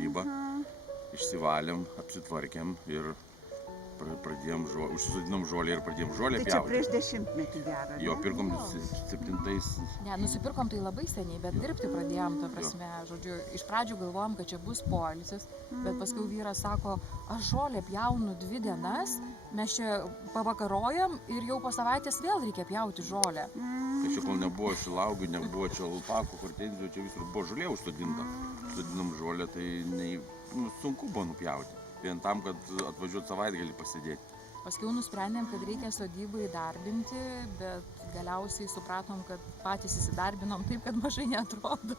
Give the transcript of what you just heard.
sodybą, išsivalėm, apsitvarkėm ir pradėjom užsisodinom žolę ir pradėjom žolę Tai pjauti. čia prieš 10-metį gerą. Jo, pirkom 7. Ne, nusipirkom tai labai seniai, bet dirbti pradėjom, ta prasme, žodžiu, iš pradžių galvojom, kad čia bus poilsis, bet paskui vyras sako, aš žolę pjaunu 2 dienas, mes čia pavakarojam ir jau po savaitės vėl reikia pjauti žolę. Tai čia kol nebuvo šilaugių, nebuvo čia alpakų, hortenzijų, čia visur buvo žolė užsodinta. Sodinom žolę, tai sunku buvo nupjauti. Vien tam, kad atvažiuot savaitgalį pasidėti. Paskui nusprendėm, kad reikia sodybą įdarbinti, bet galiausiai supratom, kad patys įsidarbinom taip, kad mažai neatrodo.